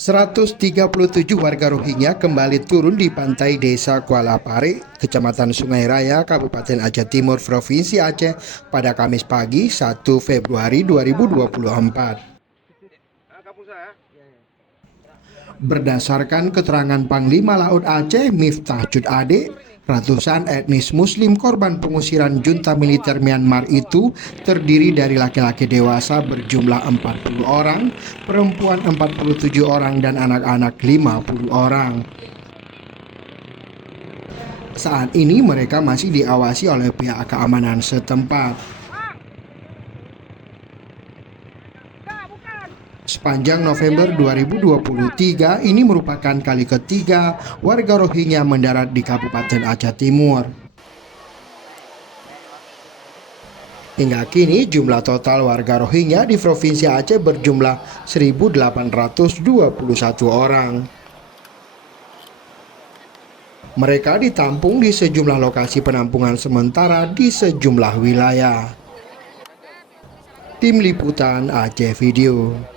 137 warga Rohingya kembali turun di pantai desa Kuala Pare, Kecamatan Sungai Raya, Kabupaten Aceh Timur, Provinsi Aceh pada Kamis pagi 1 Februari 2024. Berdasarkan keterangan Panglima Laut Aceh Miftah Jud Ade, ratusan etnis muslim korban pengusiran junta militer Myanmar itu terdiri dari laki-laki dewasa berjumlah 40 orang, perempuan 47 orang, dan anak-anak 50 orang. Saat ini mereka masih diawasi oleh pihak keamanan setempat. Sepanjang November 2023, ini merupakan kali ketiga warga Rohingya mendarat di Kabupaten Aceh Timur. Hingga kini jumlah total warga Rohingya di Provinsi Aceh berjumlah 1.821 orang. Mereka ditampung di sejumlah lokasi penampungan sementara di sejumlah wilayah. Tim Liputan Aceh Video.